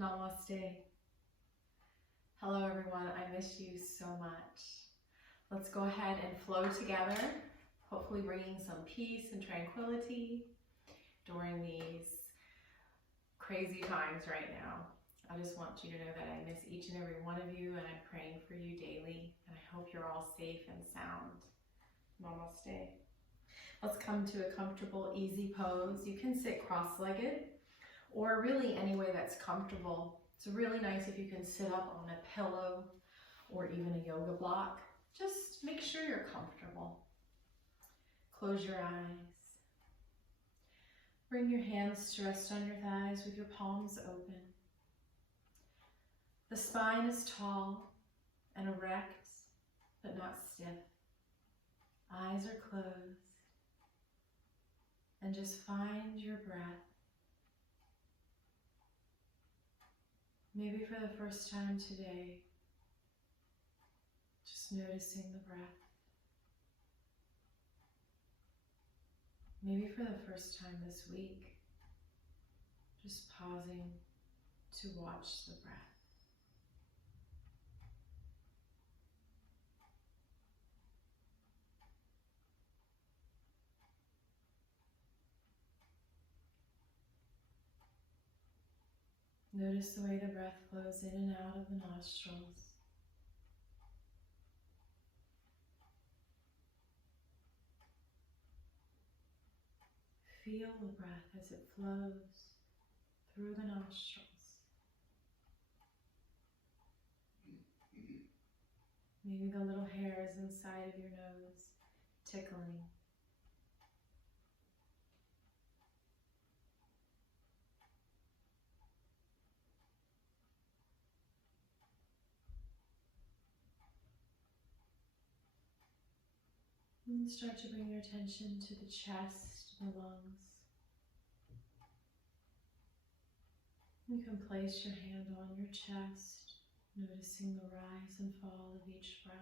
Namaste. Hello everyone, I miss you so much. Let's go ahead and flow together, hopefully bringing some peace and tranquility during these crazy times right now. I just want you to know that I miss each and every one of you, and I'm praying for you daily, and I hope you're all safe and sound. Namaste. Let's come to a comfortable, easy pose. You can sit cross-legged or really any way that's comfortable. It's really nice if you can sit up on a pillow or even a yoga block. Just make sure you're comfortable. Close your eyes. Bring your hands to rest on your thighs with your palms open. The spine is tall and erect, but not stiff. Eyes are closed. And just find your breath. Maybe for the first time today, just noticing the breath. Maybe for the first time this week, just pausing to watch the breath. Notice the way the breath flows in and out of the nostrils. Feel the breath as it flows through the nostrils. Maybe the little hairs inside of your nose tickling. And start to bring your attention to the chest, the lungs. You can place your hand on your chest, noticing the rise and fall of each breath.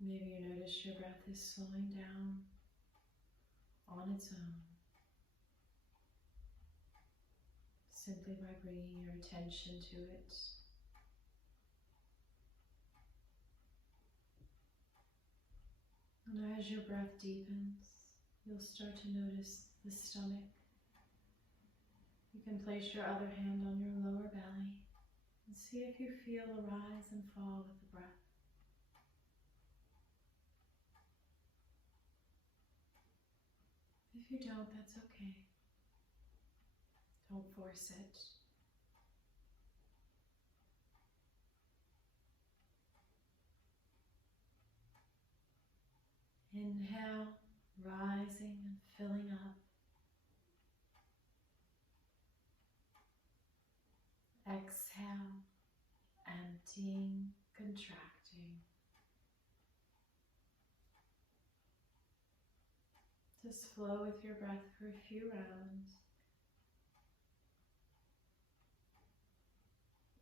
Maybe you notice your breath is slowing down on its own, simply by bringing your attention to it. And as your breath deepens, you'll start to notice the stomach. You can place your other hand on your lower belly and see if you feel a rise and fall with the breath. If you don't, that's okay. Don't force it. Inhale, rising and filling up. Exhale, emptying, contracting. Just flow with your breath for a few rounds.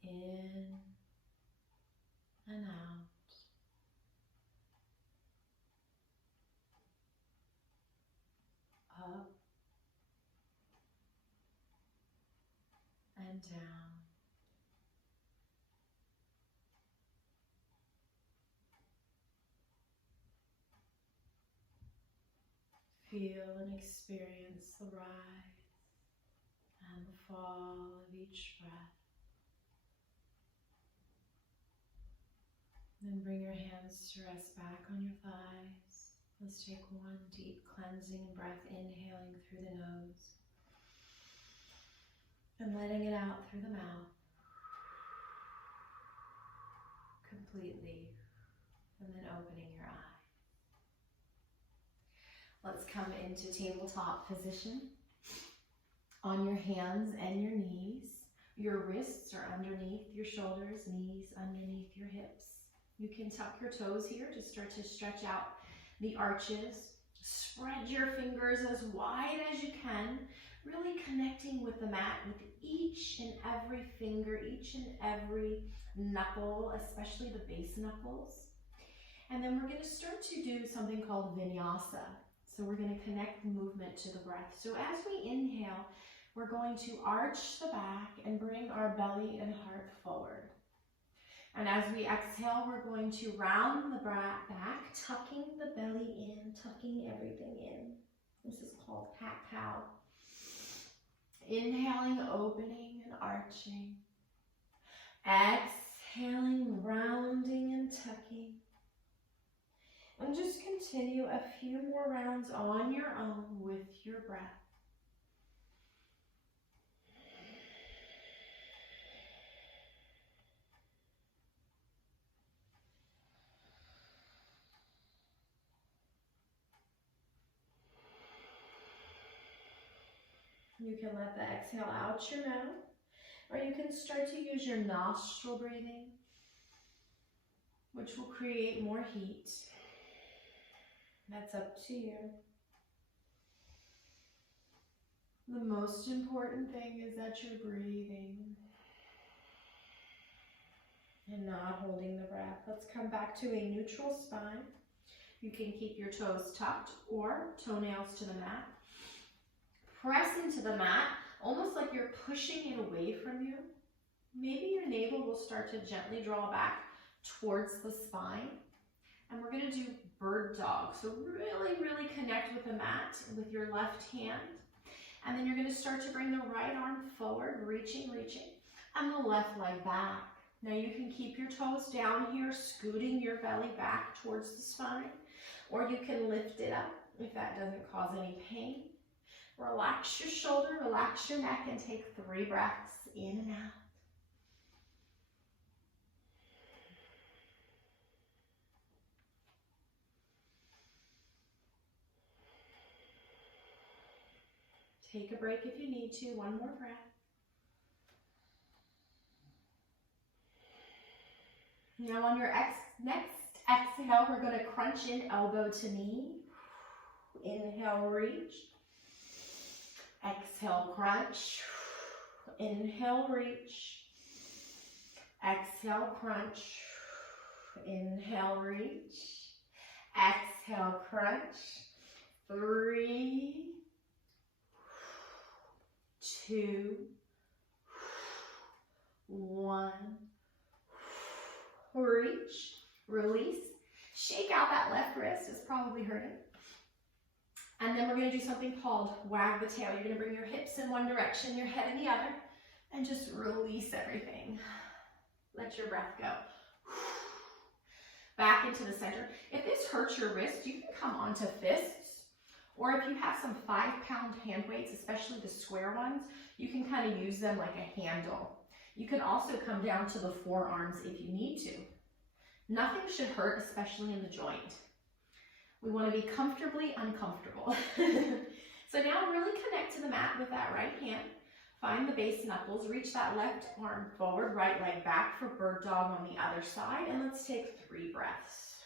In and out. Up and down. Feel and experience the rise and the fall of each breath. Then bring your hands to rest back on your thighs. Let's take one deep cleansing breath, inhaling through the nose and letting it out through the mouth completely, and then opening your eyes. Let's come into tabletop position on your hands and your knees. Your wrists are underneath your shoulders, knees underneath your hips. You can tuck your toes here to start to stretch out the arches. Spread your fingers as wide as you can, really connecting with the mat with each and every finger, each and every knuckle, especially the base knuckles. And then we're going to start to do something called vinyasa. So we're going to connect the movement to the breath. So as we inhale, we're going to arch the back and bring our belly and heart forward. And as we exhale, we're going to round the back, tucking the belly in, tucking everything in. This is called cat-cow. Inhaling, opening and arching. Exhaling, rounding and tucking. And just continue a few more rounds on your own with your breath. You can let the exhale out your mouth, or you can start to use your nostril breathing, which will create more heat. That's up to you. The most important thing is that you're breathing and not holding the breath. Let's come back to a neutral spine. You can keep your toes tucked or toenails to the mat. Press into the mat, almost like you're pushing it away from you. Maybe your navel will start to gently draw back towards the spine. And we're going to do bird dog. So really, really connect with the mat with your left hand. And then you're going to start to bring the right arm forward, reaching, and the left leg back. Now you can keep your toes down here, scooting your belly back towards the spine, or you can lift it up if that doesn't cause any pain. Relax your shoulder, relax your neck, and take 3 breaths in and out. Take a break if you need to. 1 more breath. Now on your next exhale, we're going to crunch in elbow to knee. Inhale, reach. Exhale, crunch. Inhale, reach. Exhale, crunch. Inhale, reach. Exhale, crunch. 3, 2, 1. Reach, release. Shake out that left wrist. It's probably hurting. And then we're going to do something called wag the tail. You're going to bring your hips in one direction, your head in the other, and just release everything. Let your breath go. Back into the center. If this hurts your wrist, you can come onto fists, or if you have some 5-pound hand weights, especially the square ones, you can kind of use them like a handle. You can also come down to the forearms if you need to. Nothing should hurt, especially in the joint. We want to be comfortably uncomfortable. So now really connect to the mat with that right hand. Find the base knuckles, reach that left arm forward, right leg back for bird dog on the other side, and let's take 3 breaths.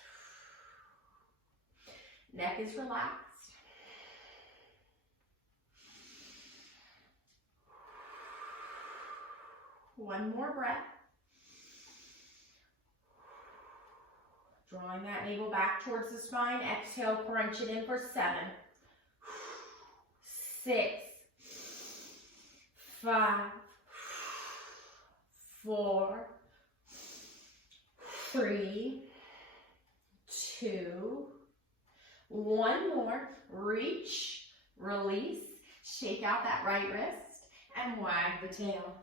Neck is relaxed. One more breath. Drawing that navel back towards the spine. Exhale, crunch it in for 7, 6, 5, 4, 3, 2, 1 more. Reach, release, shake out that right wrist, and wag the tail.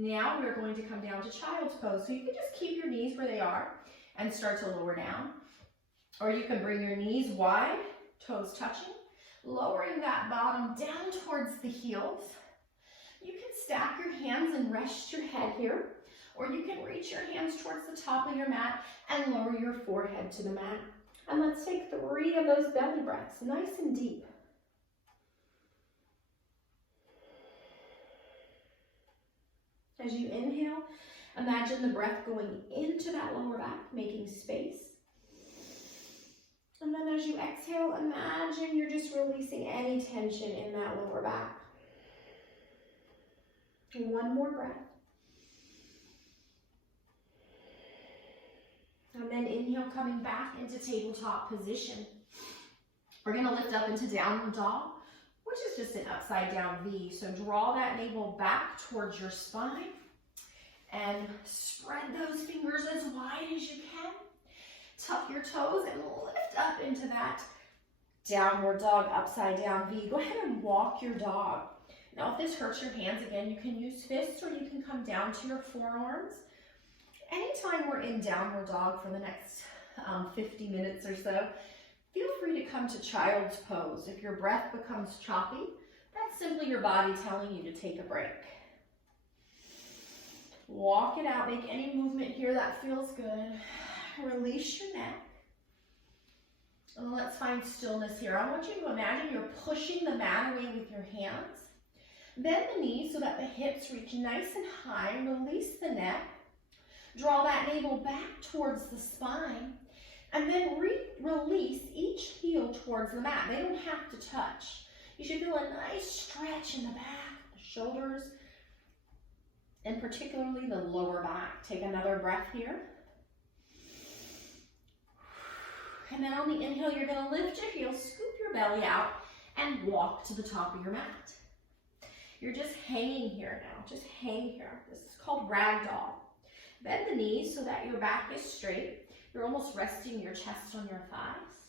Now we're going to come down to child's pose. So you can just keep your knees where they are and start to lower down. Or you can bring your knees wide, toes touching, lowering that bottom down towards the heels. You can stack your hands and rest your head here. Or you can reach your hands towards the top of your mat and lower your forehead to the mat. And let's take 3 of those belly breaths, nice and deep. As you inhale, imagine the breath going into that lower back, making space. And then as you exhale, imagine you're just releasing any tension in that lower back. One more breath. And then inhale, coming back into tabletop position. We're gonna lift up into downward dog, which is just an upside down V. So draw that navel back towards your spine and spread those fingers as wide as you can. Tuck your toes and lift up into that downward dog, upside down V. Go ahead and walk your dog. Now, if this hurts your hands, again, you can use fists or you can come down to your forearms. Anytime we're in downward dog for the next 50 minutes or so, feel free to come to child's pose. If your breath becomes choppy, that's simply your body telling you to take a break. Walk it out. Make any movement here that feels good. Release your neck. And let's find stillness here. I want you to imagine you're pushing the mat away with your hands. Bend the knees so that the hips reach nice and high. Release the neck. Draw that navel back towards the spine. And then release each heel towards the mat. They don't have to touch. You should feel a nice stretch in the back, the shoulders, and particularly the lower back. Take another breath here. And then on the inhale, you're going to lift your heels, scoop your belly out, and walk to the top of your mat. You're just hanging here now. Just hang here. This is called ragdoll. Bend the knees so that your back is straight. You're almost resting your chest on your thighs.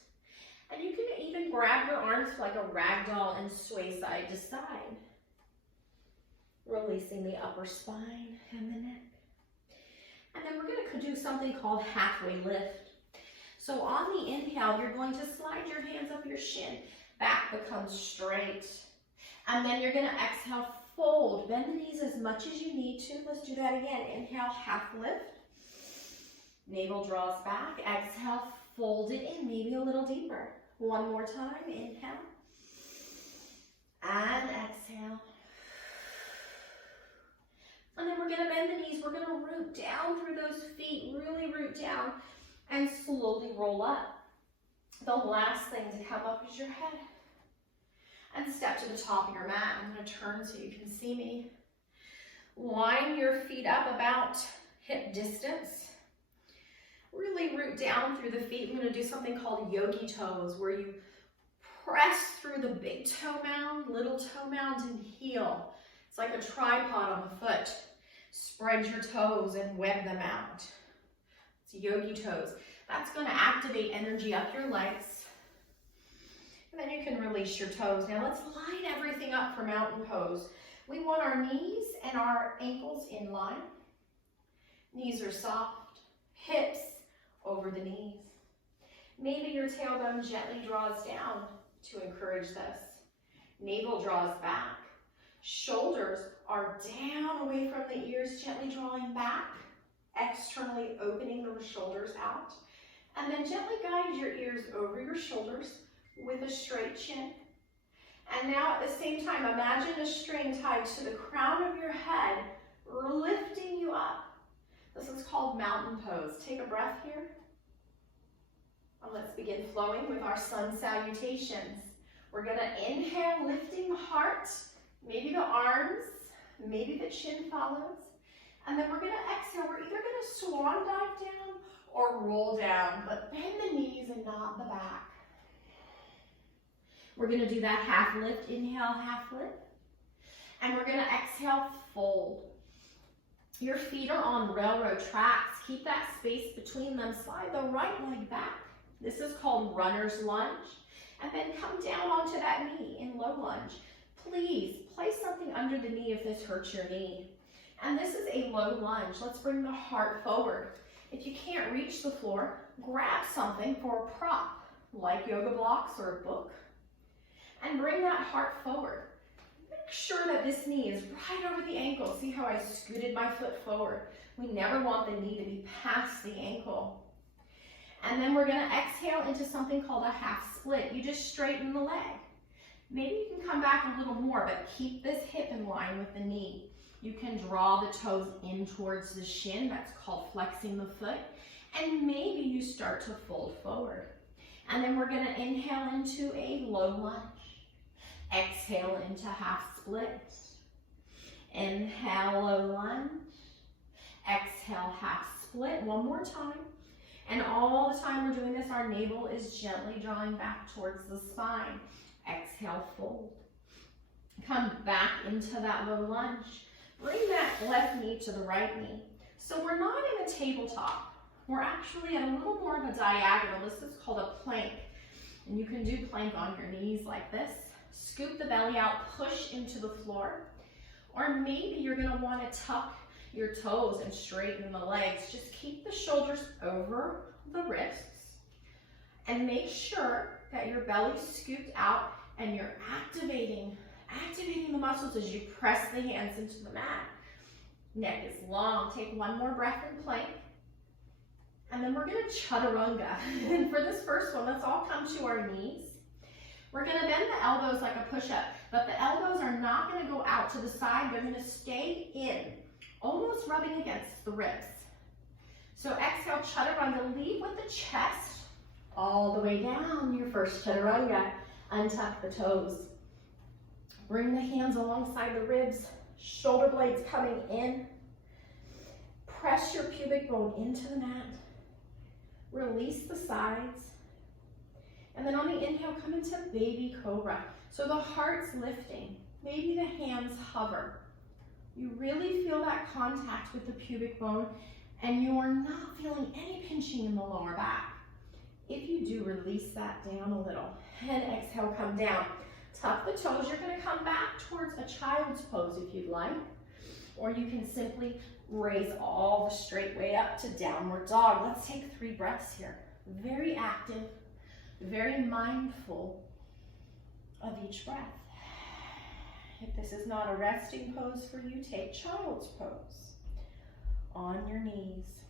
And you can even grab your arms like a ragdoll and sway side to side. Releasing the upper spine and the neck. And then we're going to do something called halfway lift. So on the inhale, you're going to slide your hands up your shin. Back becomes straight. And then you're going to exhale, fold. Bend the knees as much as you need to. Let's do that again. Inhale, half lift. Navel draws back. Exhale, fold it in, maybe a little deeper. One more time. Inhale. And exhale. And then we're going to bend the knees. We're going to root down through those feet. Really root down and slowly roll up. The last thing to come up is your head. And step to the top of your mat. I'm going to turn so you can see me. Line your feet up about hip distance. Really root down through the feet. I'm going to do something called yogi toes, where you press through the big toe mound, little toe mound, and heel. It's like a tripod on the foot. Spread your toes and web them out. It's yogi toes. That's going to activate energy up your legs. And then you can release your toes. Now let's line everything up for mountain pose. We want our knees and our ankles in line. Knees are soft. Hips over the knees. Maybe your tailbone gently draws down to encourage this. Navel draws back. Shoulders are down away from the ears, gently drawing back. Externally opening those shoulders out. And then gently guide your ears over your shoulders with a straight chin. And now at the same time, imagine a string tied to the crown of your head, lifting you up. This is called mountain pose. Take a breath here. And let's begin flowing with our sun salutations. We're going to inhale, lifting the heart, maybe the arms, maybe the chin follows. And then we're going to exhale. We're either going to swan dive down or roll down, but bend the knees and not the back. We're going to do that half lift. Inhale, half lift. And we're going to exhale, fold. Your feet are on railroad tracks. Keep that space between them. Slide the right leg back. This is called runner's lunge. And then come down onto that knee in low lunge. Please place something under the knee if this hurts your knee. And this is a low lunge. Let's bring the heart forward. If you can't reach the floor, grab something for a prop, like yoga blocks or a book, and bring that heart forward. Make sure that this knee is right over the ankle. See how I scooted my foot forward? We never want the knee to be past the ankle. And then we're going to exhale into something called a half split. You just straighten the leg. Maybe you can come back a little more, but keep this hip in line with the knee. You can draw the toes in towards the shin. That's called flexing the foot. And maybe you start to fold forward. And then we're going to inhale into a low lunge. Exhale into half split. Inhale, low lunge. Exhale, half split. One more time. And all the time we're doing this, our navel is gently drawing back towards the spine. Exhale, fold. Come back into that low lunge. Bring that left knee to the right knee. So we're not in a tabletop. We're actually at a little more of a diagonal. This is called a plank. And you can do plank on your knees like this. Scoop the belly out, push into the floor. Or maybe you're gonna wanna tuck your toes and straighten the legs. Just keep the shoulders over the wrists. And make sure that your belly's scooped out and you're activating the muscles as you press the hands into the mat. Neck is long. Take one more breath in plank. And then we're gonna chaturanga. And for this first one, let's all come to our knees. We're gonna bend the elbows like a push-up, but the elbows are not gonna go out to the side. They're gonna stay in, almost rubbing against the ribs. So exhale, chaturanga. Lead with the chest all the way down. Your first chaturanga. Untuck the toes. Bring the hands alongside the ribs. Shoulder blades coming in. Press your pubic bone into the mat. Release the sides. And then on the inhale, come into baby cobra. So the heart's lifting. Maybe the hands hover. You really feel that contact with the pubic bone, and you are not feeling any pinching in the lower back. If you do, release that down a little. And exhale, come down. Tuck the toes. You're going to come back towards a child's pose if you'd like. Or you can simply raise all the straight way up to downward dog. Let's take 3 breaths here. Very active, very mindful of each breath. If this is not a resting pose for you, take child's pose on your knees.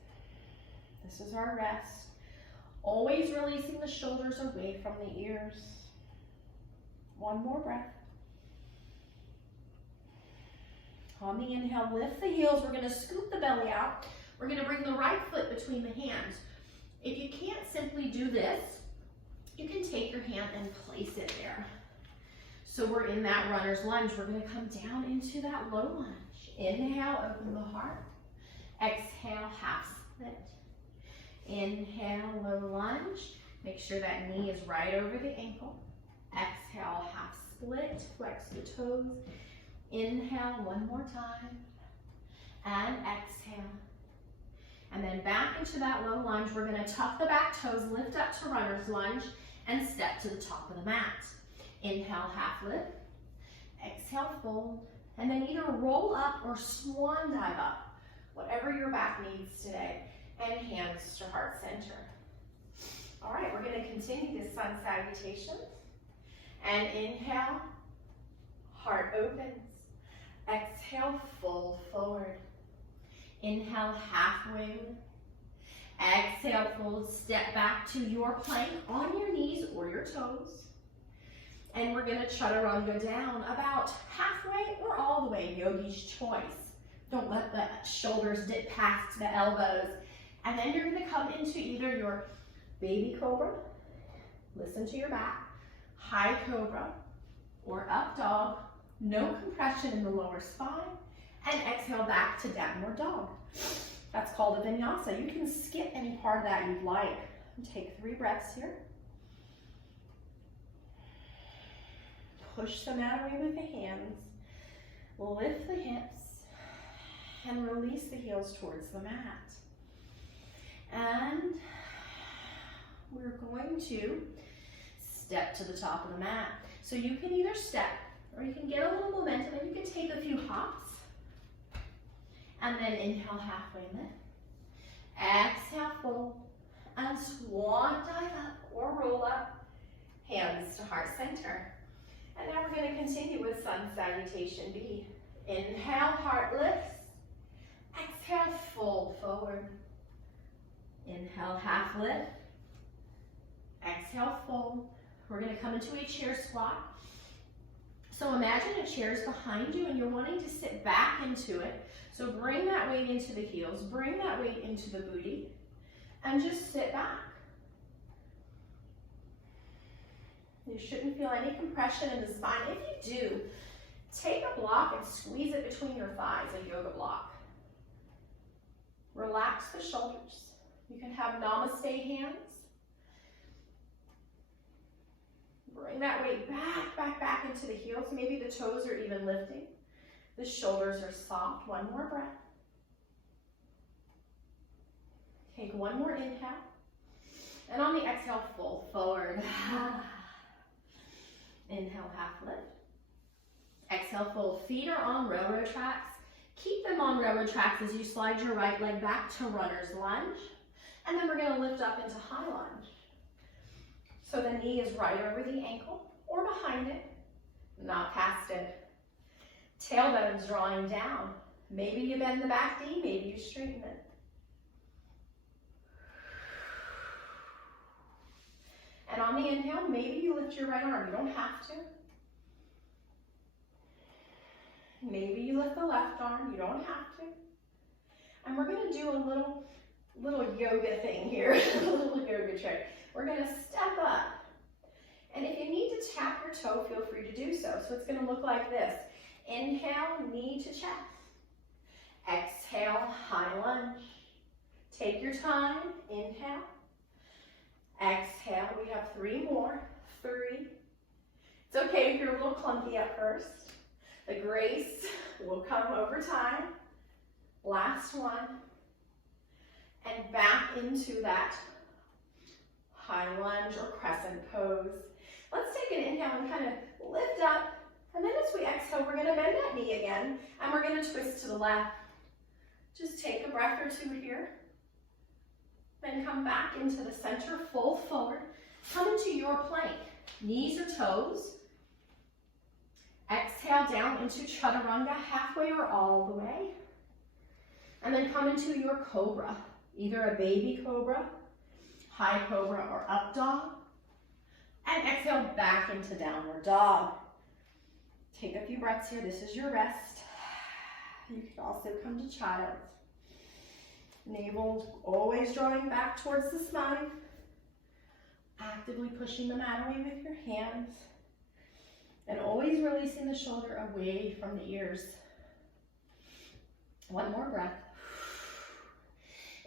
This is our rest. Always releasing the shoulders away from the ears. One more breath. On the inhale, lift the heels. We're going to scoop the belly out. We're going to bring the right foot between the hands. If you can't simply do this, you can take your hand and place it there. So we're in that runner's lunge. We're going to come down into that low lunge. Inhale, open the heart. Exhale, half split. Inhale, low lunge. Make sure that knee is right over the ankle. Exhale, half split. Flex the toes. Inhale, one more time. And exhale. And then back into that low lunge. We're going to tuck the back toes, lift up to runner's lunge, and step to the top of the mat. Inhale, half lift. Exhale, fold. And then either roll up or swan dive up, whatever your back needs today. And hands to heart center. All right, we're going to continue this sun salutation. And inhale, heart opens. Exhale, fold forward. Inhale, halfway. Exhale, fold, step back to your plank on your knees or your toes. And we're going to chaturanga down about halfway or all the way, yogi's choice. Don't let the shoulders dip past the elbows. And then you're going to come into either your baby cobra, listen to your back, high cobra, or up dog, no compression in the lower spine, and exhale back to downward dog. That's called a vinyasa. You can skip any part of that you'd like. Take 3 breaths here. Push the mat away with the hands. Lift the hips and release the heels towards the mat. And we're going to step to the top of the mat. So you can either step or you can get a little momentum and you can take a few hops. And then inhale, halfway lift. Exhale, fold. And swan dive up or roll up. Hands to heart center. And now we're going to continue with sun salutation B. Inhale, heart lifts. Exhale, fold forward. Inhale, half lift. Exhale, fold. We're going to come into a chair squat. So imagine a chair is behind you and you're wanting to sit back into it. So bring that weight into the heels, bring that weight into the booty, and just sit back. You shouldn't feel any compression in the spine. If you do, Take a block and squeeze it between your thighs, a yoga block. Relax the shoulders. You can have namaste hands. Bring that weight back into the heels. Maybe the toes are even lifting. The shoulders are soft. One more breath. Take one more inhale. And on the exhale, fold forward. Inhale, half lift. Exhale, fold. Feet are on railroad tracks. Keep them on railroad tracks as you slide your right leg back to runner's lunge. And then we're going to lift up into high lunge. So the knee is right over the ankle or behind it, not past it. Tailbone's drawing down. Maybe you bend the back knee, maybe you straighten it. And on the inhale, maybe you lift your right arm. You don't have to. Maybe you lift the left arm. You don't have to. And we're going to do a little yoga thing here, a little yoga trick. We're going to step up. And if you need to tap your toe, feel free to do so. So it's going to look like this. Inhale, knee to chest. Exhale, high lunge. Take your time. Inhale. Exhale. We have 3 more. 3. It's okay if you're a little clunky at first. The grace will come over time. Last one. And back into that high lunge or crescent pose. Let's take an inhale and kind of lift up. And then as we exhale, we're going to bend that knee again. And we're going to twist to the left. Just take a breath or 2 here. Then come back into the center, fold forward. Come into your plank. Knees or toes. Exhale down into chaturanga, halfway or all the way. And then come into your cobra. Either a baby cobra, high cobra, or up dog. And exhale back into downward dog. Take a few breaths here. This is your rest. You can also come to child. Navel always drawing back towards the spine. Actively pushing the mat away with your hands. And always releasing the shoulder away from the ears. One more breath.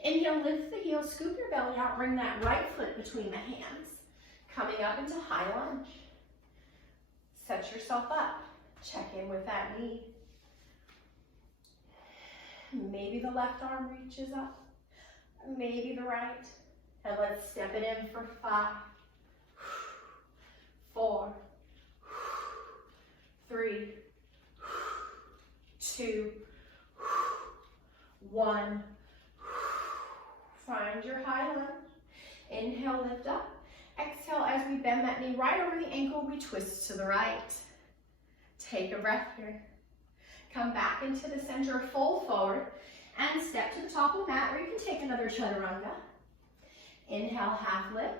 Inhale, lift the heels, scoop your belly out, bring that right foot between the hands. Coming up into high lunge. Set yourself up. Check in with that knee. Maybe the left arm reaches up. Maybe the right. And let's step it in for 5, 4, 3, 2, 1. Find your high lunge. Inhale, lift up. Exhale, as we bend that knee right over the ankle, we twist to the right. Take a breath here. Come back into the center, fold forward, and step to the top of the mat, or you can take another chaturanga. Inhale, half lift.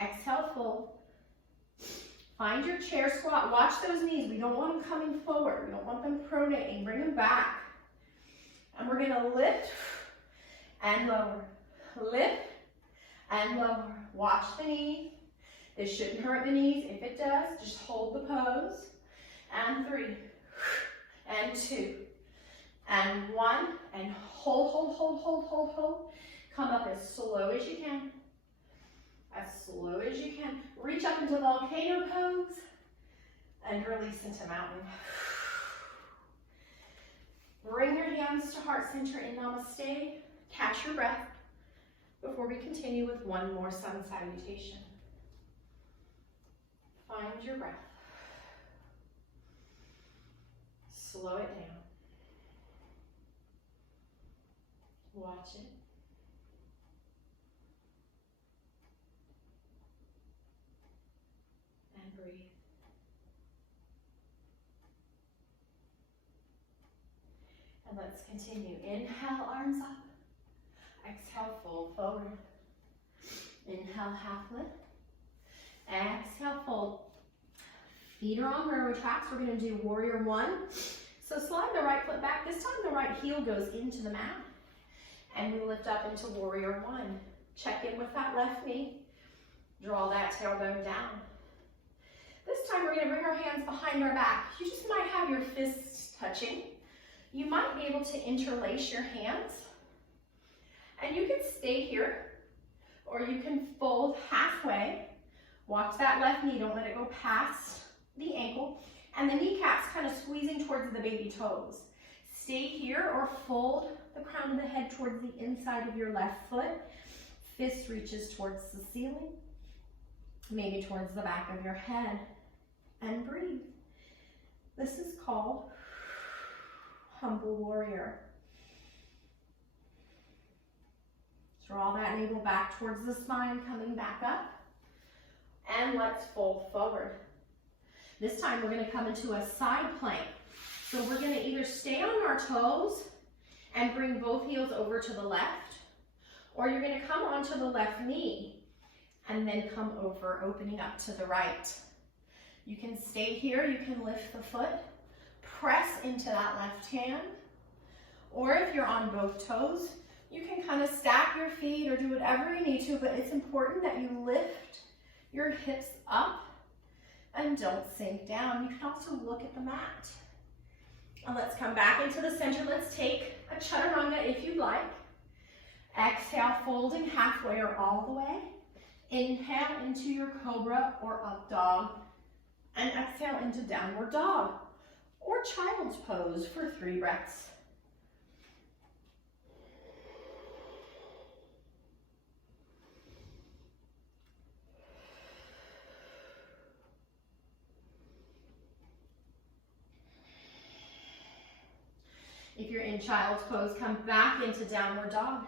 Exhale, fold. Find your chair squat. Watch those knees. We don't want them coming forward. We don't want them pronating. Bring them back. And we're going to lift and lower. Lift and lower. Watch the knees. This shouldn't hurt the knees. If it does, just hold the pose. And 3, and 2, and 1, and hold, hold, hold, hold, hold, hold. Come up as slow as you can. As slow as you can. Reach up into volcano pose and release into mountain. Bring your hands to heart center in namaste. Catch your breath before we continue with one more sun salutation. Find your breath. Slow it down. Watch it. And breathe. And let's continue. Inhale, arms up. Exhale, fold forward. Inhale, half lift. Exhale, fold. Feet are on railroad tracks. We're going to do warrior 1. So slide the right foot back. This time the right heel goes into the mat. And we lift up into warrior 1. Check in with that left knee. Draw that tailbone down. This time we're going to bring our hands behind our back. You just might have your fists touching. You might be able to interlace your hands. And you can stay here, or you can fold halfway. Watch that left knee, don't let it go past the ankle. And the kneecaps kind of squeezing towards the baby toes. Stay here or fold the crown of the head towards the inside of your left foot. Fist reaches towards the ceiling, maybe towards the back of your head. And breathe. This is called humble warrior. Draw that navel back towards the spine, coming back up. And let's fold forward. This time we're going to come into a side plank. So we're going to either stay on our toes and bring both heels over to the left, or you're going to come onto the left knee and then come over, opening up to the right. You can stay here, you can lift the foot, press into that left hand, or if you're on both toes, you can kind of stack your feet or do whatever you need to, but it's important that you lift your hips up and don't sink down. You can also look at the mat. And let's come back into the center. Let's take a chaturanga if you'd like. Exhale, folding halfway or all the way. Inhale into your cobra or up dog. And exhale into downward dog or child's pose for 3 breaths. If you're in child's pose, come back into downward dog.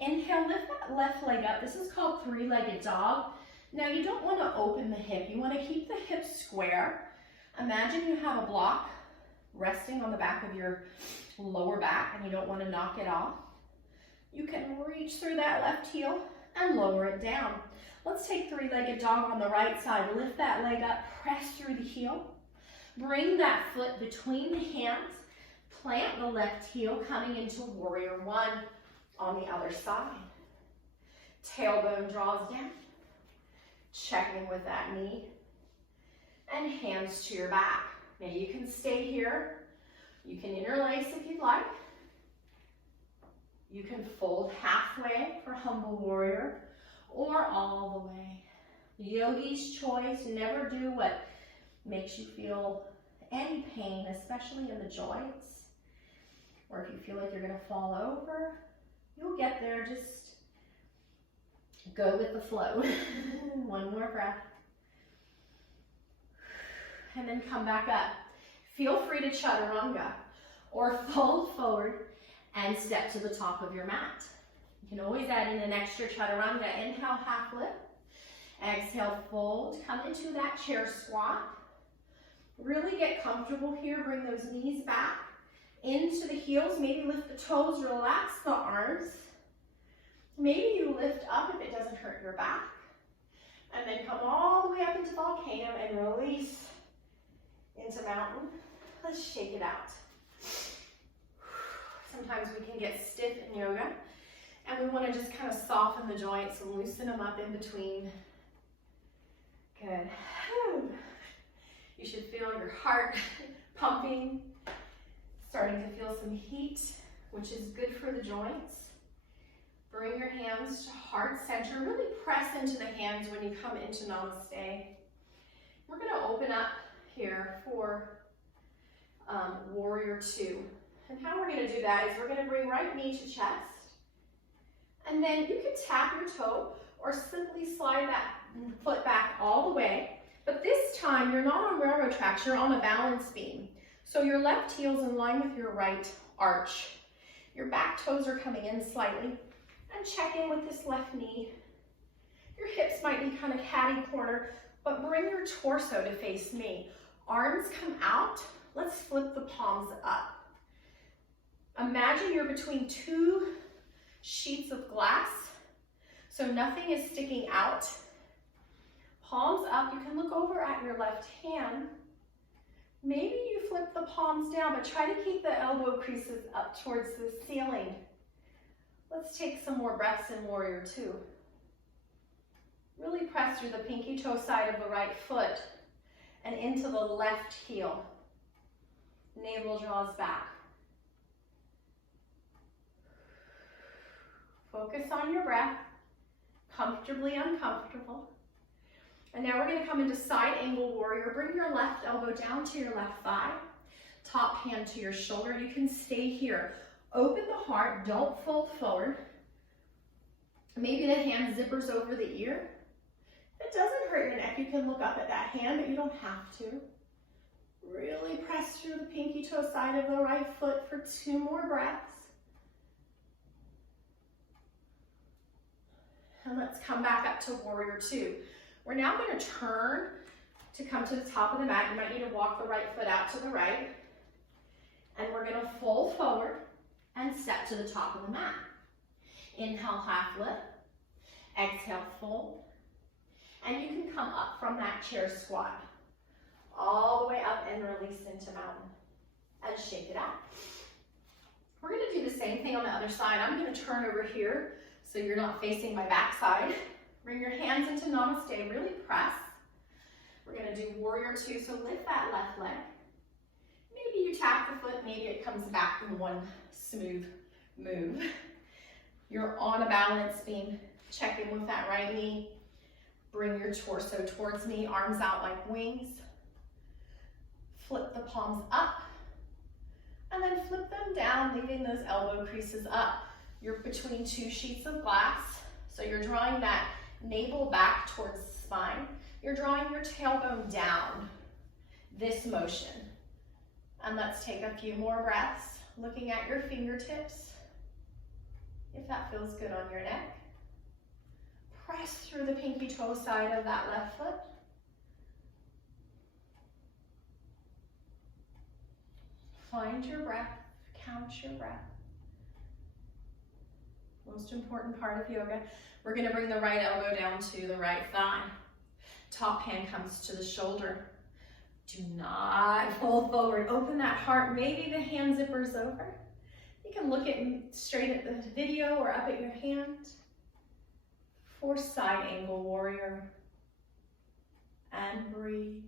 Inhale, lift that left leg up. This is called 3-legged dog. Now you don't want to open the hip. You want to keep the hip square. Imagine you have a block resting on the back of your lower back and you don't want to knock it off. You can reach through that left heel and lower it down. Let's take 3-legged dog on the right side. Lift that leg up, press through the heel. Bring that foot between the hands. Plant the left heel, coming into warrior 1 on the other side. Tailbone draws down. Checking with that knee. And hands to your back. Now you can stay here. You can interlace if you'd like. You can fold halfway for humble warrior or all the way. Yogi's choice. Never do what makes you feel any pain, especially in the joints. Or if you feel like you're going to fall over, you'll get there. Just go with the flow. One more breath. And then come back up. Feel free to chaturanga or fold forward and step to the top of your mat. You can always add in an extra chaturanga. Inhale, half lift. Exhale, fold. Come into that chair squat. Really get comfortable here. Bring those knees back into the heels. Maybe lift the toes, relax the arms. Maybe you lift up if it doesn't hurt your back. And then come all the way up into volcano and release into mountain. Let's shake it out. Sometimes we can get stiff in yoga and we want to just kind of soften the joints and loosen them up in between. Good. You should feel your heart pumping, starting to feel some heat, which is good for the joints. Bring your hands to heart center. Really press into the hands when you come into namaste. We're going to open up here for warrior 2. And how we're going to do that is we're going to bring right knee to chest. And then you can tap your toe or simply slide that foot back all the way. But this time you're not on railroad tracks, you're on a balance beam. So your left heel's in line with your right arch. Your back toes are coming in slightly. And check in with this left knee. Your hips might be kind of catty corner, but bring your torso to face me. Arms come out. Let's flip the palms up. Imagine you're between 2 sheets of glass, so nothing is sticking out. Palms up. You can look over at your left hand. Maybe you flip the palms down, but try to keep the elbow creases up towards the ceiling. Let's take some more breaths in warrior 2. Really press through the pinky toe side of the right foot. and into the left heel. Navel draws back. Focus on your breath, comfortably uncomfortable. And now we're going to come into side angle warrior. Bring your left elbow down to your left thigh, top hand to your shoulder. You can stay here. Open the heart, don't fold forward. Maybe the hand zippers over the ear. If it doesn't hurt your neck, you can look up at that hand, but you don't have to. Really press through the pinky toe side of the right foot for 2 more breaths. And let's come back up to warrior 2. We're now going to turn to come to the top of the mat. You might need to walk the right foot out to the right. And we're going to fold forward and step to the top of the mat. Inhale, half lift. Exhale, fold. And you can come up from that chair squat, all the way up and release into mountain. And shake it out. We're going to do the same thing on the other side. I'm going to turn over here so you're not facing my backside. Bring your hands into namaste, really press. We're going to do warrior 2, so lift that left leg. Maybe you tap the foot, maybe it comes back in one smooth move. You're on a balance beam. Check in with that right knee. Bring your torso towards me, arms out like wings. Flip the palms up, and then flip them down, leaving those elbow creases up. You're between 2 sheets of glass, so you're drawing that navel back towards the spine. You're drawing your tailbone down, this motion. And let's take a few more breaths, looking at your fingertips, if that feels good on your neck. Press through the pinky toe side of that left foot. Find your breath, count your breath. Most important part of yoga. We're going to bring the right elbow down to the right thigh. Top hand comes to the shoulder. Do not fold forward. Open that heart. Maybe the hand zippers over. You can look straight at the video or up at your hand. For side angle warrior. And breathe.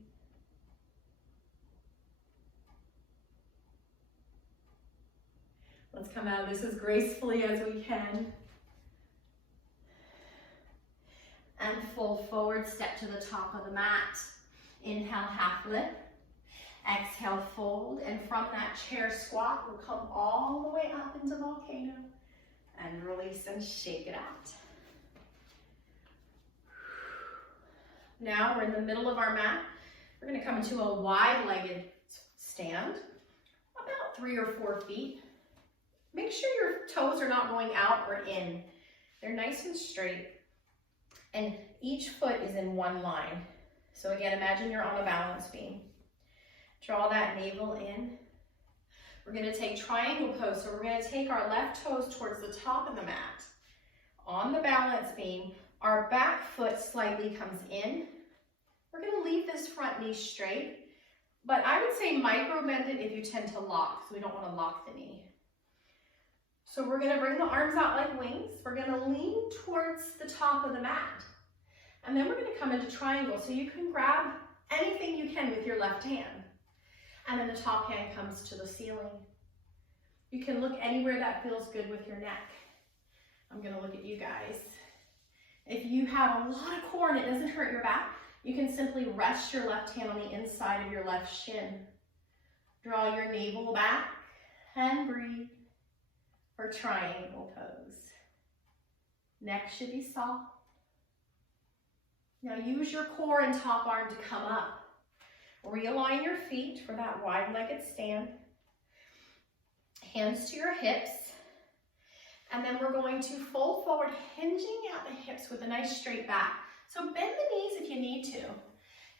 Let's come out of this as gracefully as we can. And fold forward, step to the top of the mat. Inhale, half lift. Exhale, fold. And from that chair squat, we'll come all the way up into volcano. And release and shake it out. Now we're in the middle of our mat. We're going to come into a wide-legged stand, about 3 or 4 feet. Make sure your toes are not going out or in. They're nice and straight. And each foot is in one line. So again, imagine you're on a balance beam. Draw that navel in. We're going to take triangle pose. So we're going to take our left toes towards the top of the mat. On the balance beam, our back foot slightly comes in. We're going to leave this front knee straight. But I would say micro bend it if you tend to lock. So we don't want to lock the knee. So we're going to bring the arms out like wings. We're going to lean towards the top of the mat. And then we're going to come into triangle. So you can grab anything you can with your left hand. And then the top hand comes to the ceiling. You can look anywhere that feels good with your neck. I'm going to look at you guys. If you have a lot of core and it doesn't hurt your back, you can simply rest your left hand on the inside of your left shin. Draw your navel back and breathe. For triangle pose. Neck should be soft. Now use your core and top arm to come up. Realign your feet for that wide-legged stand. Hands to your hips. And then we're going to fold forward, hinging at the hips with a nice straight back. So bend the knees if you need to.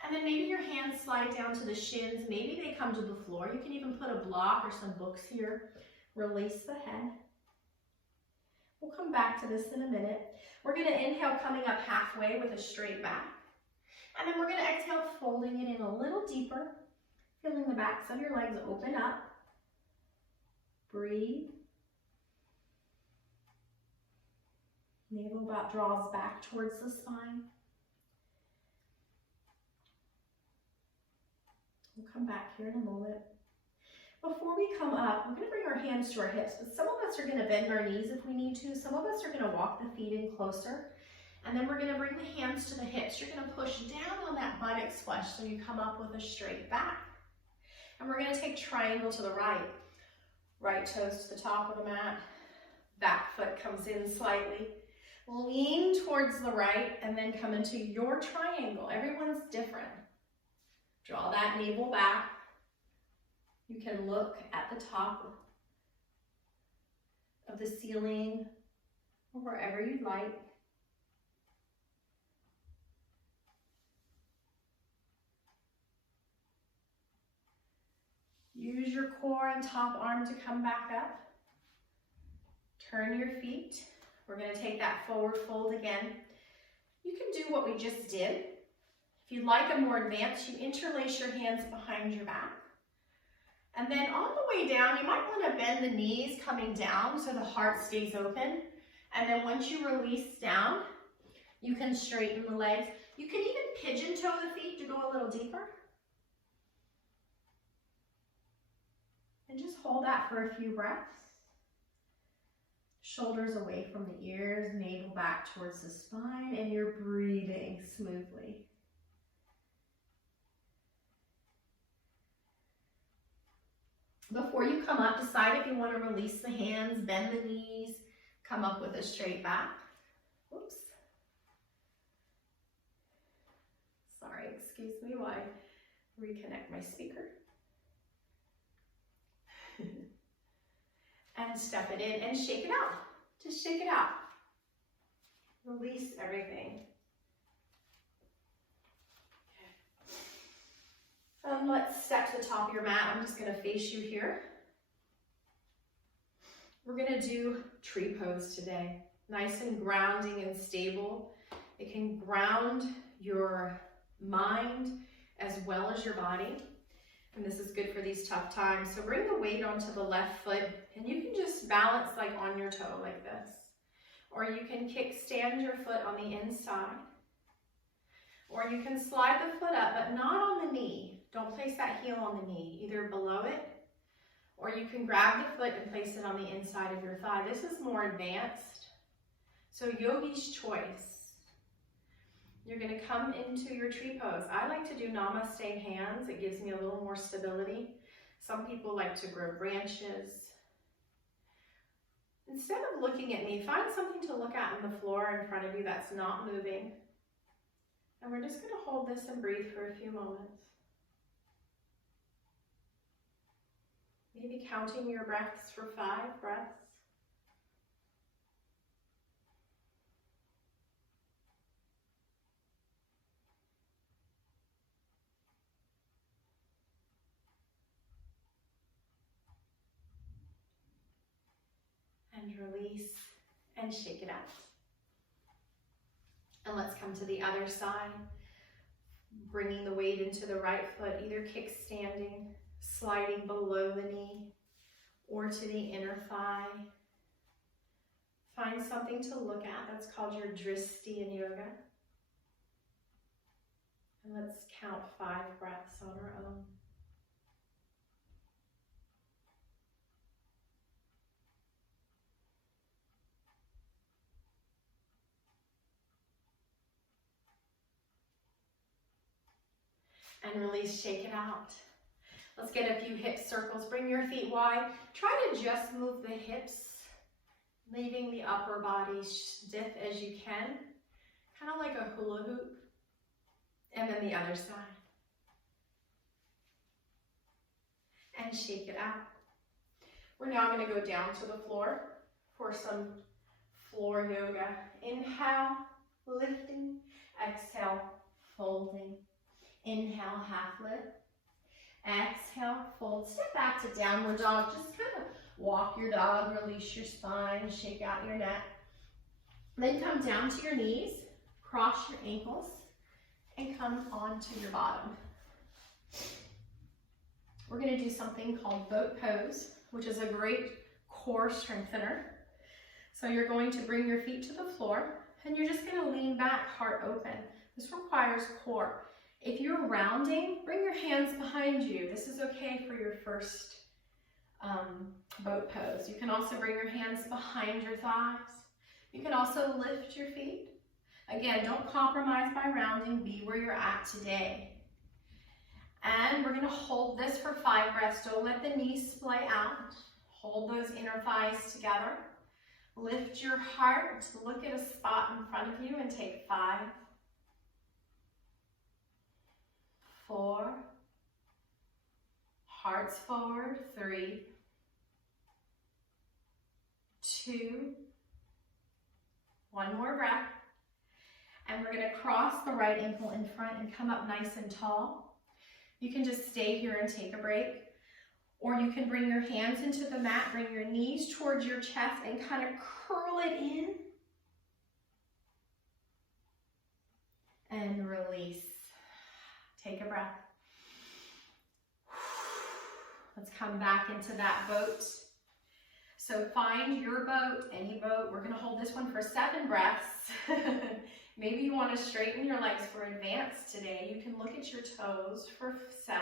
And then maybe your hands slide down to the shins. Maybe they come to the floor. You can even put a block or some books here. Release the head. We'll come back to this in a minute. We're going to inhale coming up halfway with a straight back. And then we're going to exhale folding it in a little deeper. Feeling the backs of your legs open up. Breathe. Navel draws back towards the spine. We'll come back here in a moment. Before we come up, we're going to bring our hands to our hips, but some of us are going to bend our knees if we need to. Some of us are going to walk the feet in closer. And then we're going to bring the hands to the hips. You're going to push down on that buttocks flesh so you come up with a straight back. And we're going to take triangle to the right. Right toes to the top of the mat. Back foot comes in slightly. Lean towards the right and then come into your triangle. Everyone's different. Draw that navel back. You can look at the top of the ceiling or wherever you'd like. Use your core and top arm to come back up. Turn your feet. We're going to take that forward fold again. You can do what we just did. If you'd like a more advanced, you interlace your hands behind your back. And then on the way down, you might want to bend the knees coming down so the heart stays open. And then once you release down, you can straighten the legs. You can even pigeon toe the feet to go a little deeper. And just hold that for a few breaths. Shoulders away from the ears, navel back towards the spine, and you're breathing smoothly. Before you come up, decide if you want to release the hands, bend the knees, come up with a straight back. Whoops. Sorry, excuse me while I reconnect my speaker. And step it in and shake it out. Just shake it out. Release everything. Let's step to the top of your mat. I'm just going to face you here. We're going to do tree pose today. Nice and grounding and stable. It can ground your mind as well as your body. And this is good for these tough times. So bring the weight onto the left foot and you can just balance like on your toe like this. Or you can kickstand your foot on the inside. Or you can slide the foot up, but not on the knee. Don't place that heel on the knee, either below it, or you can grab the foot and place it on the inside of your thigh. This is more advanced. So yogi's choice. You're going to come into your tree pose. I like to do namaste hands. It gives me a little more stability. Some people like to grow branches. Instead of looking at me, find something to look at on the floor in front of you that's not moving. And we're just going to hold this and breathe for a few moments. Maybe counting your breaths for 5 breaths. And release and shake it out. And let's come to the other side. Bringing the weight into the right foot, either kickstanding, sliding below the knee, or to the inner thigh. Find something to look at. That's called your dristi in yoga. And let's count 5 breaths on our own. And release, shake it out. Let's get a few hip circles. Bring your feet wide. Try to just move the hips, leaving the upper body stiff as you can. Kind of like a hula hoop. And then the other side. And shake it out. We're now going to go down to the floor for some floor yoga. Inhale, lifting. Exhale, folding. Inhale, half lift. Exhale, fold. Step back to downward dog. Just kind of walk your dog, release your spine, shake out your neck. Then come down to your knees, cross your ankles, and come onto your bottom. We're going to do something called boat pose, which is a great core strengthener. So you're going to bring your feet to the floor, and you're just going to lean back, heart open. This requires core. If you're rounding, bring your hands behind you. This is okay for your first boat pose. You can also bring your hands behind your thighs. You can also lift your feet. Again, don't compromise by rounding. Be where you're at today. And we're going to hold this for 5 breaths. Don't let the knees splay out. Hold those inner thighs together. Lift your heart. Look at a spot in front of you and take 5, 4, hearts forward, 3, 2, one more breath. And we're going to cross the right ankle in front and come up nice and tall. You can just stay here and take a break. Or you can bring your hands into the mat, bring your knees towards your chest and kind of curl it in. And release. Take a breath. Let's come back into that boat. So find your boat, any boat. We're going to hold this one for 7 breaths. Maybe you want to straighten your legs for advance today. You can look at your toes for 7,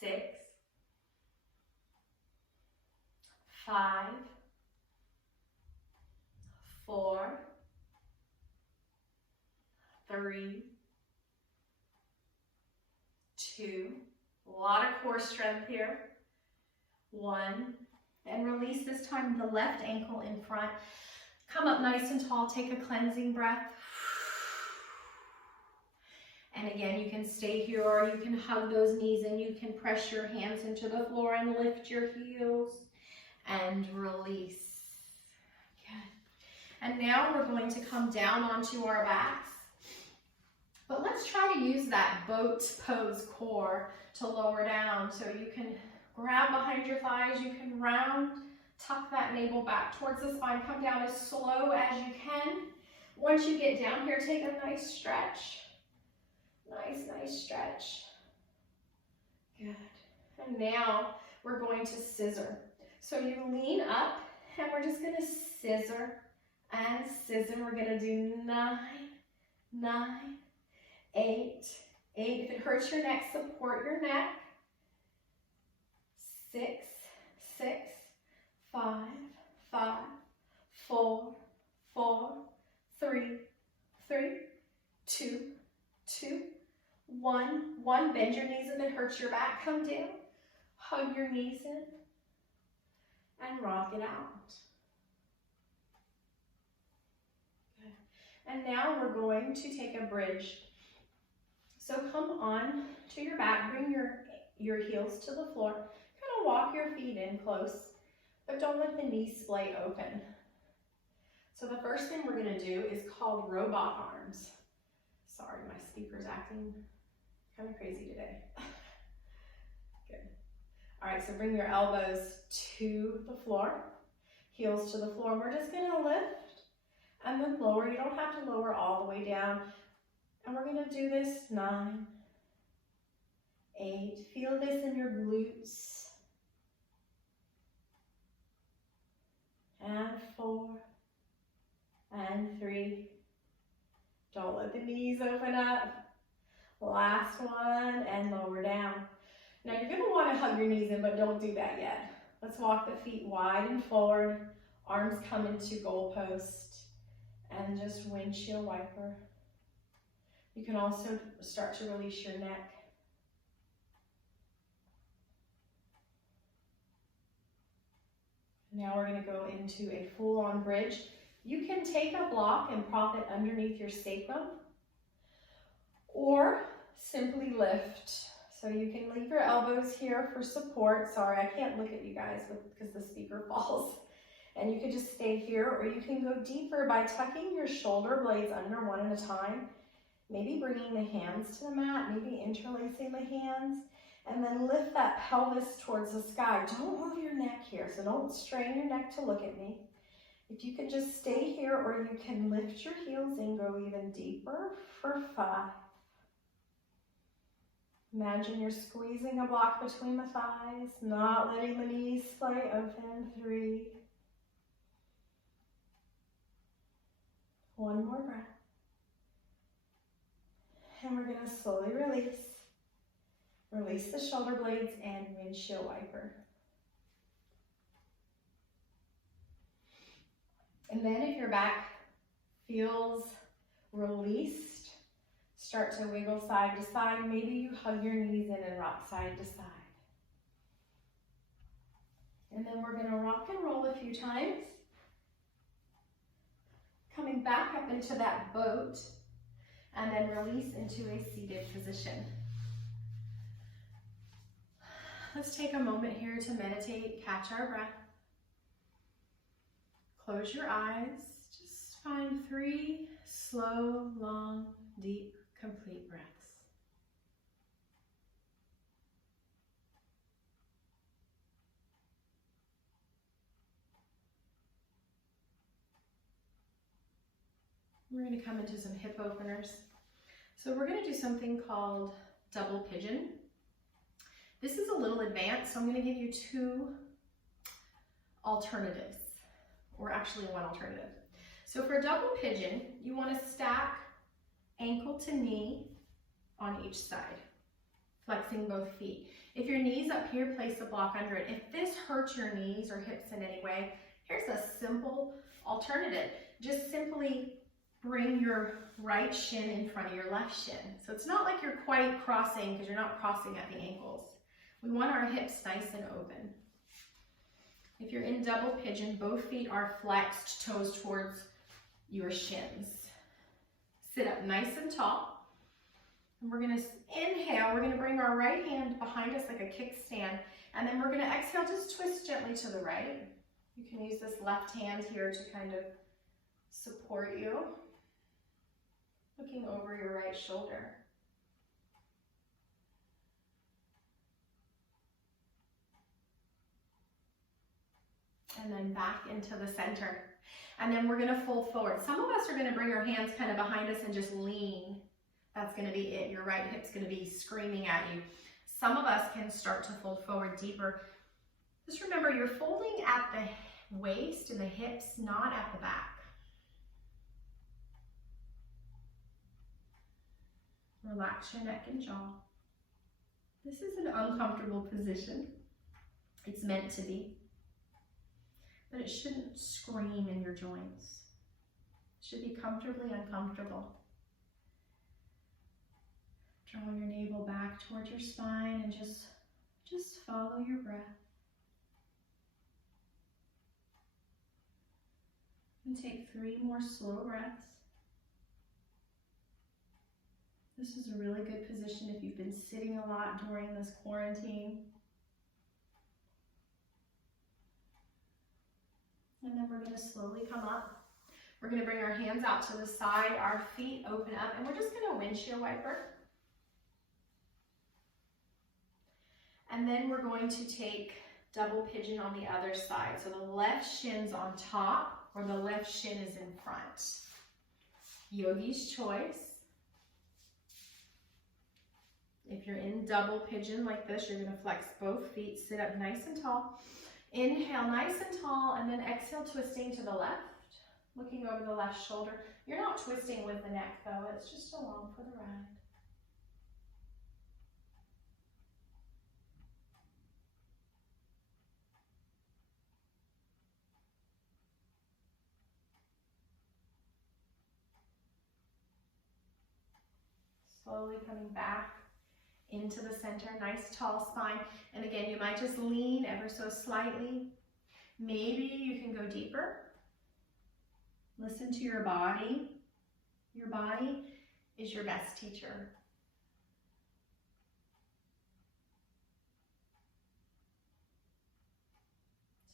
6, 5, 4, 3, 2, a lot of core strength here, 1, and release this time the left ankle in front. Come up nice and tall, take a cleansing breath. And again, you can stay here or you can hug those knees and you can press your hands into the floor and lift your heels and release. Good. And now we're going to come down onto our backs. But let's try to use that boat pose core to lower down. So you can grab behind your thighs, you can round, tuck that navel back towards the spine, come down as slow as you can. Once you get down here, take a nice stretch. Nice stretch. Good. And now we're going to scissor. So you lean up and we're just going to scissor and scissor. We're going to do 9, 9, 8, 8. If it hurts your neck, support your neck. 6, 6, 5, 5, 4, 4, 3, 3, 2, 2, 1, 1. Bend your knees if it hurts your back. Come down. Hug your knees in. And rock it out. Good. And now we're going to take a bridge. So come on to your back. Bring your heels to the floor. Kind of walk your feet in close. But don't let the knees splay open. So the first thing we're going to do is called robot arms. Sorry, my speaker's acting kind of crazy today. Good. All right, so bring your elbows to the floor, heels to the floor. We're just going to lift and then lower. You don't have to lower all the way down. And we're going to do this 9, 8. Feel this in your glutes. And 4, and 3. Don't let the knees open up. Last one, and lower down. Now you're going to want to hug your knees in, but don't do that yet. Let's walk the feet wide and forward. Arms come into goalpost. And just windshield wiper. You can also start to release your neck. Now we're going to go into a full-on bridge. You can take a block and prop it underneath your sacrum, or simply lift. So you can leave your elbows here for support. Sorry, I can't look at you guys because the speaker falls. And you can just stay here, or you can go deeper by tucking your shoulder blades under one at a time. Maybe bringing the hands to the mat, maybe interlacing the hands. And then lift that pelvis towards the sky. Don't move your neck here, so don't strain your neck to look at me. If you could just stay here, or you can lift your heels and go even deeper for 5. Imagine you're squeezing a block between the thighs, not letting the knees splay open. 3. One more breath. slowly release. Release the shoulder blades and windshield wiper. And then if your back feels released, start to wiggle side to side. Maybe you hug your knees in and rock side to side. And then we're gonna rock and roll a few times. Coming back up into that boat, and then release into a seated position. Let's take a moment here to meditate, catch our breath. Close your eyes. Just find 3 slow, long, deep, complete breaths. We're going to come into some hip openers. So we're going to do something called double pigeon. This is a little advanced, so I'm going to give you 2 alternatives, or actually 1 alternative. So for a double pigeon, you want to stack ankle to knee on each side, flexing both feet. If your knee's up here, place a block under it. If this hurts your knees or hips in any way, here's a simple alternative. Just simply bring your right shin in front of your left shin. So it's not like you're quite crossing, because you're not crossing at the ankles. We want our hips nice and open. If you're in double pigeon, both feet are flexed, toes towards your shins. Sit up nice and tall. And we're gonna inhale, we're gonna bring our right hand behind us like a kickstand, and then we're gonna exhale, just twist gently to the right. You can use this left hand here to kind of support you. Looking over your right shoulder. And then back into the center. And then we're gonna fold forward. Some of us are gonna bring our hands kind of behind us and just lean. That's gonna be it. Your right hip's gonna be screaming at you. Some of us can start to fold forward deeper. Just remember, you're folding at the waist and the hips, not at the back. Relax your neck and jaw. This is an uncomfortable position. It's meant to be. But it shouldn't scream in your joints. It should be comfortably uncomfortable. Drawing your navel back towards your spine and just follow your breath. And take 3 more slow breaths. This is a really good position if you've been sitting a lot during this quarantine. And then we're going to slowly come up. We're going to bring our hands out to the side, our feet open up, and we're just going to windshield wiper. And then we're going to take double pigeon on the other side. So the left shin's on top, or the left shin is in front. Yogi's choice. If you're in double pigeon like this, you're going to flex both feet, sit up nice and tall. Inhale nice and tall, and then exhale, twisting to the left, looking over the left shoulder. You're not twisting with the neck though, it's just along for the ride. Slowly coming back into the center, nice tall spine. And again, you might just lean ever so slightly. Maybe you can go deeper. Listen to your body. Your body is your best teacher.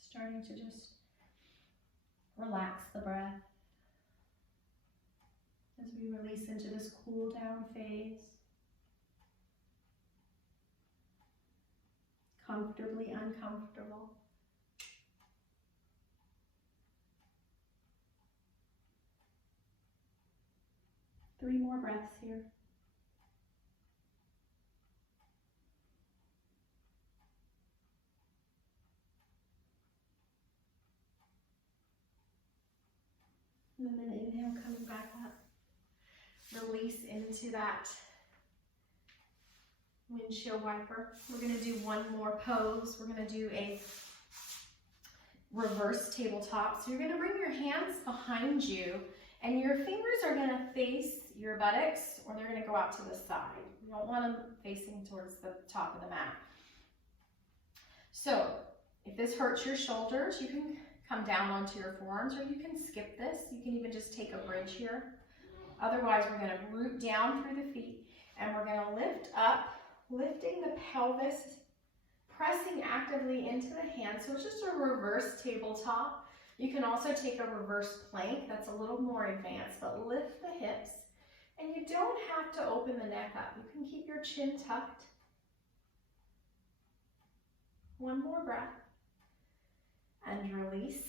Starting to just relax the breath as we release into this cool down phase. Comfortably uncomfortable. Three more breaths here. And then inhale, coming back up. Release into that windshield wiper. We're gonna do one more pose. We're gonna do a reverse tabletop. So you're gonna bring your hands behind you and your fingers are gonna face your buttocks or they're gonna go out to the side. You don't want them facing towards the top of the mat. So if this hurts your shoulders, you can come down onto your forearms or you can skip this. You can even just take a bridge here. Otherwise, we're gonna root down through the feet and we're gonna lift up, lifting the pelvis, pressing actively into the hands. So it's just a reverse tabletop. You can also take a reverse plank. That's a little more advanced, but lift the hips. And you don't have to open the neck up. You can keep your chin tucked. One more breath. And release.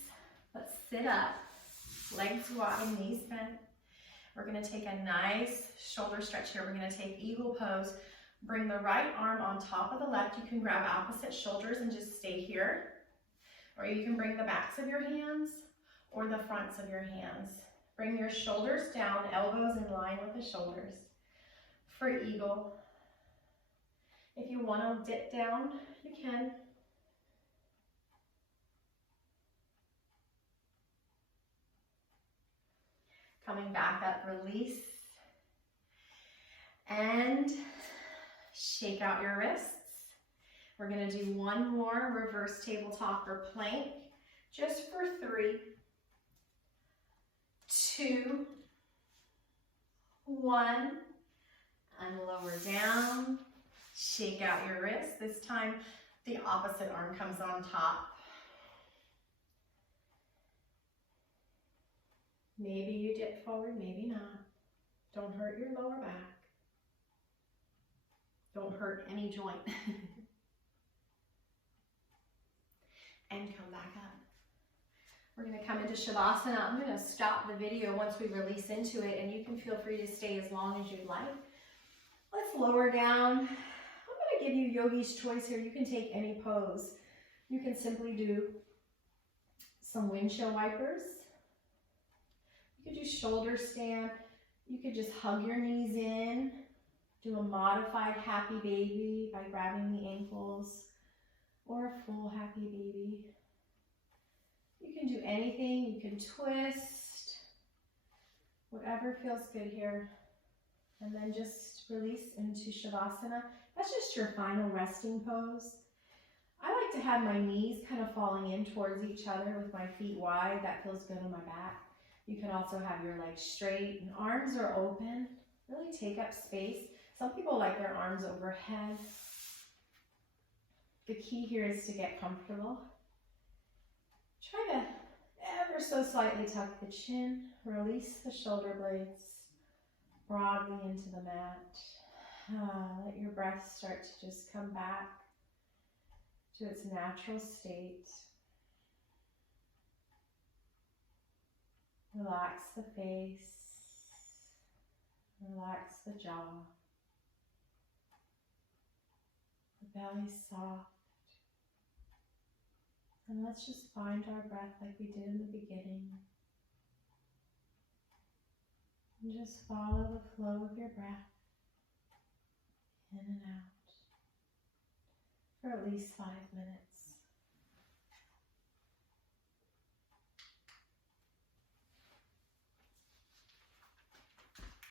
Let's sit up. Legs wide, knees bent. We're gonna take a nice shoulder stretch here. We're gonna take eagle pose. Bring the right arm on top of the left. You can grab opposite shoulders and just stay here. Or you can bring the backs of your hands or the fronts of your hands. Bring your shoulders down, elbows in line with the shoulders. For eagle. If you want to dip down, you can. Coming back up, release. And shake out your wrists. We're gonna do one more reverse tabletop or plank, just for 3, 2, 1, and lower down. Shake out your wrists. This time, the opposite arm comes on top. Maybe you dip forward, maybe not. Don't hurt your lower back. Don't hurt any joint. And come back up. We're gonna come into Shavasana. I'm gonna stop the video once we release into it and you can feel free to stay as long as you'd like. Let's lower down. I'm gonna give you yogi's choice here. You can take any pose. You can simply do some windshield wipers. You could do shoulder stand. You could just hug your knees in. Do a modified happy baby by grabbing the ankles. Or a full happy baby. You can do anything, you can twist, whatever feels good here. And then just release into Shavasana. That's just your final resting pose. I like to have my knees kind of falling in towards each other with my feet wide. That feels good on my back. You can also have your legs straight and arms are open. Really take up space. Some people like their arms overhead. The key here is to get comfortable. Try to ever so slightly tuck the chin, release the shoulder blades broadly into the mat. Let your breath start to just come back to its natural state. Relax the face, relax the jaw, the belly soft. And let's just find our breath like we did in the beginning. And just follow the flow of your breath in and out for at least 5 minutes.